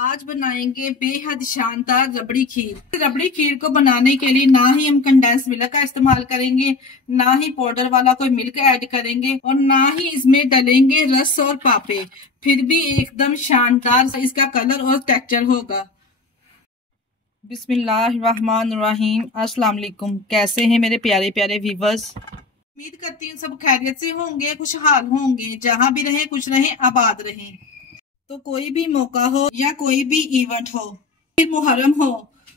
आज बनाएंगे बेहद शानदार रबड़ी खीर। रबड़ी खीर को बनाने के लिए ना ही हम कंडेंस मिल्क का इस्तेमाल करेंगे, ना ही पाउडर वाला कोई मिल्क ऐड करेंगे और ना ही इसमें डलेंगे रस और पापे। फिर भी एकदम शानदार इसका कलर और टेक्सचर होगा। बिस्मिल्लाहिर्रहमानिर्रहीम। अस्सलाम वालेकुम। कैसे हैं मेरे प्यारे प्यारे व्यूवर्स? उम्मीद करती हूँ सब खैरियत से होंगे, खुशहाल होंगे, जहाँ भी रहें खुश रहें, आबाद रहें। तो कोई भी मौका हो या कोई भी इवेंट हो, फिर मुहर्रम हो,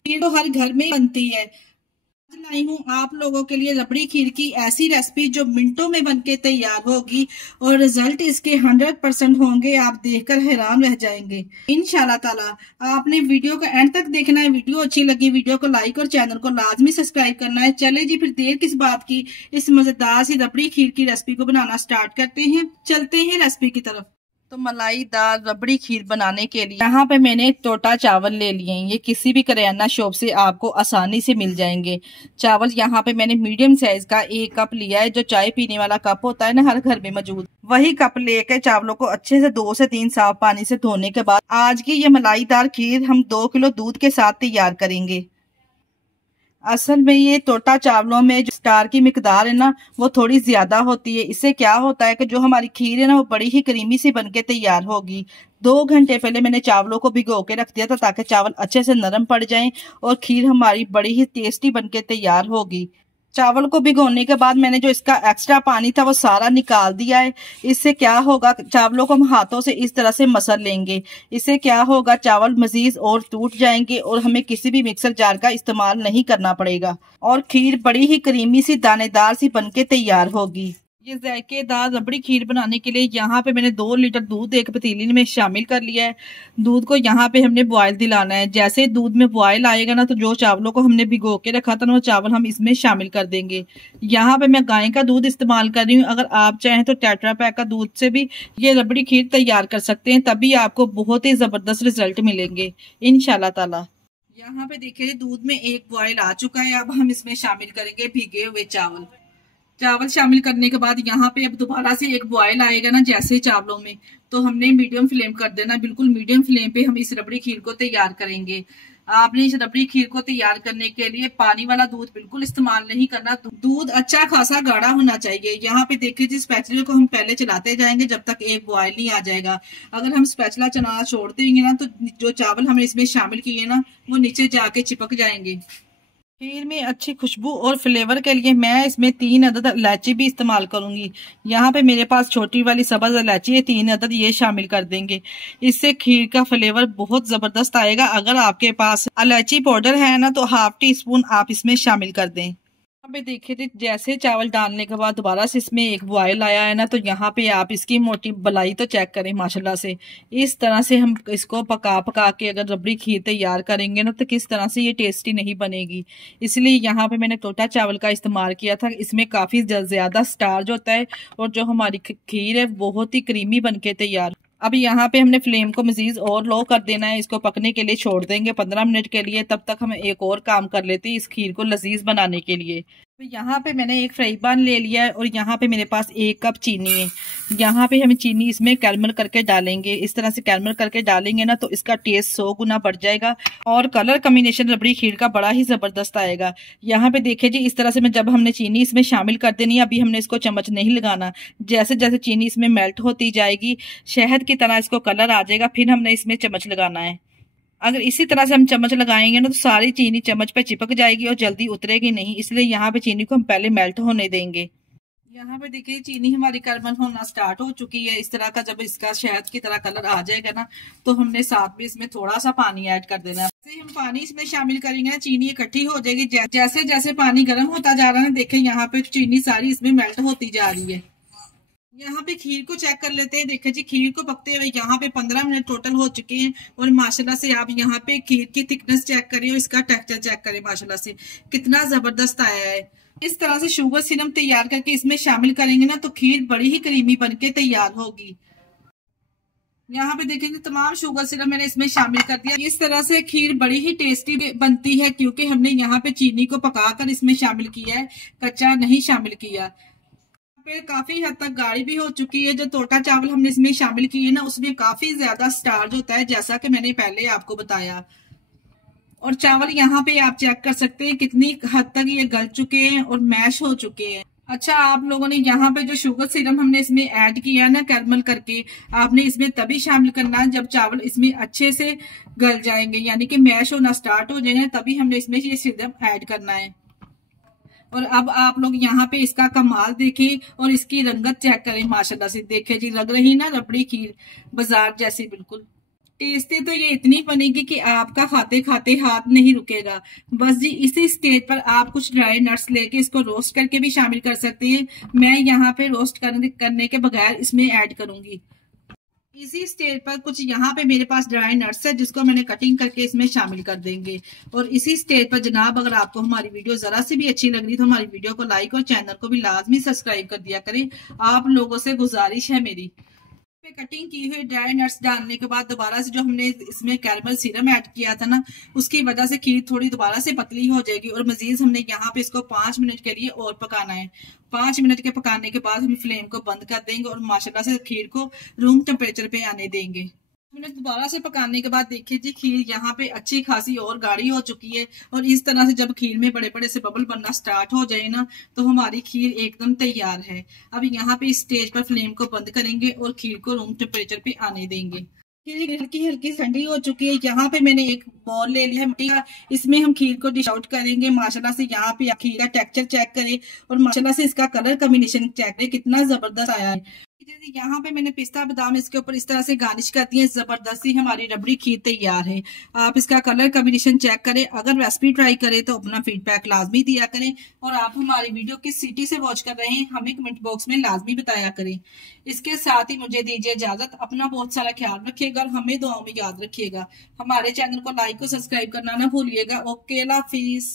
खीर तो हर घर में बनती है। आज लाई हूँ आप लोगों के लिए रबड़ी खीर की ऐसी रेसिपी जो मिनटों में बनके तैयार होगी और रिजल्ट इसके 100% होंगे। आप देखकर हैरान रह जाएंगे इंशाल्लाह ताला। आपने वीडियो को एंड तक देखना है। वीडियो अच्छी लगी वीडियो को लाइक और चैनल को लाजमी सब्सक्राइब करना है। चले जी, फिर देर किस बात की, इस मजेदार सी रबड़ी खीर की रेसिपी को बनाना स्टार्ट करते हैं। चलते हैं रेसिपी की तरफ। तो मलाईदार रबड़ी खीर बनाने के लिए यहाँ पे मैंने टोटा चावल ले लिए हैं। ये किसी भी करियाना शॉप से आपको आसानी से मिल जाएंगे। चावल यहाँ पे मैंने मीडियम साइज का 1 कप लिया है। जो चाय पीने वाला कप होता है ना, हर घर में मौजूद, वही कप लेके चावलों को अच्छे से 2 से 3 साफ पानी से धोने के बाद आज की ये मलाईदार खीर हम 2 किलो दूध के साथ तैयार करेंगे। असल में ये टोटा चावलों में जो स्टार की मिकदार है ना, वो थोड़ी ज्यादा होती है। इससे क्या होता है कि जो हमारी खीर है ना, वो बड़ी ही क्रीमी सी बनके तैयार होगी। 2 घंटे पहले मैंने चावलों को भिगो के रख दिया था ताकि चावल अच्छे से नरम पड़ जाएं और खीर हमारी बड़ी ही टेस्टी बनके तैयार होगी। चावल को भिगोने के बाद मैंने जो इसका एक्स्ट्रा पानी था वो सारा निकाल दिया है। इससे क्या होगा, चावलों को हम हाथों से इस तरह से मसल लेंगे। इससे क्या होगा, चावल मजीद और टूट जाएंगे और हमें किसी भी मिक्सर जार का इस्तेमाल नहीं करना पड़ेगा और खीर बड़ी ही क्रीमी सी दानेदार सी बनके तैयार होगी। ये जायकेदार रबड़ी खीर बनाने के लिए यहाँ पे मैंने 2 लीटर दूध एक पतीली में शामिल कर लिया है। दूध को यहाँ पे हमने बॉयल दिलाना है। जैसे दूध में बॉयल आएगा ना, तो जो चावलों को हमने भिगो के रखा था ना, वो चावल हम इसमें शामिल कर देंगे। यहाँ पे मैं गाय का दूध इस्तेमाल कर रही हूँ। अगर आप चाहें तो टेट्रा पैक का दूध से भी ये रबड़ी खीर तैयार कर सकते हैं। तभी आपको बहुत ही जबरदस्त रिजल्ट मिलेंगे इंशाल्लाह ताला। यहाँ पे देखिए दूध में 1 बॉयल आ चुका है। अब हम इसमें शामिल करेंगे भीगे हुए चावल। चावल शामिल करने के बाद यहाँ पे अब दोबारा से 1 बॉयल आएगा ना, जैसे चावलों में, तो हमने मीडियम फ्लेम कर देना। बिल्कुल मीडियम फ्लेम पे हम इस रबड़ी खीर को तैयार करेंगे। आपने इस रबड़ी खीर को तैयार करने के लिए पानी वाला दूध बिल्कुल इस्तेमाल नहीं करना। दूध अच्छा खासा गाढ़ा होना चाहिए। यहाँ पे देखिए जी, स्पैचुला को हम पहले चलाते जाएंगे जब तक 1 बॉयल नहीं आ जाएगा। अगर हम स्पैचुला चलाना छोड़ देंगे ना, तो जो चावल हमने इसमें शामिल किए ना, वो नीचे जाके चिपक जाएंगे। खीर में अच्छी खुशबू और फ्लेवर के लिए मैं इसमें 3 अदद इलायची भी इस्तेमाल करूंगी। यहाँ पे मेरे पास छोटी वाली सब्ज इलायची है, 3 अदद ये शामिल कर देंगे। इससे खीर का फ्लेवर बहुत जबरदस्त आएगा। अगर आपके पास इलायची पाउडर है ना, तो 1/2 टीस्पून आप इसमें शामिल कर दें। यहाँ पे देखिए थे, जैसे चावल डालने के बाद दोबारा से इसमें 1 बॉयल आया है ना, तो यहाँ पे आप इसकी मोटी बलाई तो चेक करें माशाल्लाह से। इस तरह से हम इसको पका पका के अगर रबड़ी खीर तैयार करेंगे ना, तो किस तरह से ये टेस्टी नहीं बनेगी। इसलिए यहाँ पे मैंने टोटा चावल का इस्तेमाल किया था। इसमें काफी ज्यादा स्टार्च होता है और जो हमारी खीर है बहुत ही क्रीमी बनके तैयार। अब यहाँ पे हमने फ्लेम को मजीद और लो कर देना है। इसको पकने के लिए छोड़ देंगे 15 मिनट के लिए। तब तक हम एक और काम कर लेते हैं इस खीर को लजीज बनाने के लिए। तो यहाँ पे मैंने एक फ्राई पैन ले लिया है और यहाँ पे मेरे पास 1 कप चीनी है। यहाँ पे हम चीनी इसमें कैरमल करके डालेंगे। इस तरह से कैरमल करके डालेंगे ना, तो इसका टेस्ट 100 गुना बढ़ जाएगा और कलर कॉम्बिनेशन रबड़ी खीर का बड़ा ही जबरदस्त आएगा। यहाँ पे देखिए जी, इस तरह से मैं जब हमने चीनी इसमें शामिल कर देनी है, अभी हमने इसको चम्मच नहीं लगाना। जैसे जैसे चीनी इसमें मेल्ट होती जाएगी, शहद की तरह इसको कलर आ जाएगा, फिर हमने इसमें चम्मच लगाना है। अगर इसी तरह से हम चम्मच लगाएंगे ना, तो सारी चीनी चम्मच पे चिपक जाएगी और जल्दी उतरेगी नहीं। इसलिए यहाँ पे चीनी को हम पहले मेल्ट होने देंगे। यहाँ पे देखिए चीनी हमारी कैरमल होना स्टार्ट हो चुकी है। इस तरह का जब इसका शहद की तरह कलर आ जाएगा ना, तो हमने साथ में इसमें थोड़ा सा पानी ऐड कर देना है। जैसे हम पानी इसमें शामिल करेंगे ना, चीनी इकट्ठी हो जाएगी। जैसे जैसे पानी गर्म होता जा रहा है ना, देखें यहाँ पे चीनी सारी इसमें मेल्ट होती जा रही है। यहाँ पे खीर को चेक कर लेते हैं। देखिए जी, खीर को पकते हुए यहाँ पे 15 मिनट टोटल हो चुके हैं और माशाल्लाह से आप यहाँ पे खीर की थिकनेस चेक करिए और इसका टेक्सचर चेक करें। माशाल्लाह से कितना जबरदस्त आया है। इस तरह से शुगर सिरप तैयार करके इसमें शामिल करेंगे ना, तो खीर बड़ी ही क्रीमी बनके तैयार होगी। यहाँ पे देखेंगे तमाम शुगर सिरप मैंने इसमें शामिल कर दिया। इस तरह से खीर बड़ी ही टेस्टी बनती है, क्योंकि हमने यहाँ पे चीनी को पकाकर इसमें शामिल किया है, कच्चा नहीं शामिल किया। पे काफी हद तक गाढ़ी भी हो चुकी है। जो तोटा चावल हमने इसमें शामिल किए ना, उसमें काफी ज्यादा स्टार्च होता है, जैसा कि मैंने पहले आपको बताया। और चावल यहाँ पे आप चेक कर सकते हैं कितनी हद तक ये गल चुके हैं और मैश हो चुके हैं। अच्छा, आप लोगों ने यहाँ पे जो शुगर सिरप हमने इसमें ऐड किया है ना कैरमल करके, आपने इसमें तभी शामिल करना है जब चावल इसमें अच्छे से गल जाएंगे, यानी कि मैश होना स्टार्ट हो जाए, तभी हमने इसमें ये सिरप ऐड करना है। और अब आप लोग यहाँ पे इसका कमाल देखें और इसकी रंगत चेक करें। माशाल्लाह से देखे जी, लग रही ना रबड़ी खीर बाजार जैसी बिल्कुल। टेस्टी तो ये इतनी बनेगी कि आपका खाते खाते हाथ नहीं रुकेगा। बस जी इसी स्टेज पर आप कुछ ड्राई नट्स लेके इसको रोस्ट करके भी शामिल कर सकते हैं। मैं यहाँ पे रोस्ट करने के बगैर इसमें ऐड करूंगी। इसी स्टेज पर कुछ यहाँ पे मेरे पास ड्राई नट्स है, जिसको मैंने कटिंग करके इसमें शामिल कर देंगे। और इसी स्टेज पर जनाब, अगर आपको हमारी वीडियो जरा सी भी अच्छी लग रही तो हमारी वीडियो को लाइक और चैनल को भी लाजमी सब्सक्राइब कर दिया करें। आप लोगों से गुजारिश है मेरी। पे कटिंग की हुई ड्राई नट्स डालने के बाद दोबारा से जो हमने इसमें कैरमल सिरम ऐड किया था ना, उसकी वजह से खीर थोड़ी दोबारा से पतली हो जाएगी। और मजीद हमने यहाँ पे इसको 5 मिनट के लिए और पकाना है। 5 मिनट के पकाने के बाद हम फ्लेम को बंद कर देंगे और माशाल्लाह से खीर को रूम टेम्परेचर पे आने देंगे। मिनट दोबारा से पकाने के बाद देखिए जी, खीर यहाँ पे अच्छी खासी और गाढ़ी हो चुकी है। और इस तरह से जब खीर में बड़े बड़े से बबल बनना स्टार्ट हो जाए ना, तो हमारी खीर एकदम तैयार है। अब यहाँ पे इस स्टेज पर फ्लेम को बंद करेंगे और खीर को रूम टेम्परेचर पे आने देंगे। खीर हल्की हल्की ठंडी हो चुकी है। यहाँ पे मैंने एक बॉल ले लिया है मिट्टी का, इसमें हम खीर को डिश आउट करेंगे। माशाल्लाह से यहाँ पे खीर का टेक्सचर चेक करें और माशाल्लाह से इसका कलर कॉम्बिनेशन चेक करें, कितना जबरदस्त आया है। यहाँ पे मैंने पिस्ता बादाम इसके ऊपर इस तरह से गार्निश कर दिए। जबरदस्ती हमारी रबड़ी खीर तैयार है। आप इसका कलर कॉम्बिनेशन चेक करें। अगर रेसिपी ट्राई करें तो अपना फीडबैक लाजमी दिया करें। और आप हमारी वीडियो किस सिटी से वॉच कर रहे हैं हमें कमेंट बॉक्स में लाजमी बताया करें। इसके साथ ही मुझे दीजिए इजाजत। अपना बहुत सारा ख्याल रखिएगा और हमें दुआओं में याद रखिएगा। हमारे चैनल को लाइक और सब्सक्राइब करना ना भूलिएगा। ओके, अल्लाह हाफिज।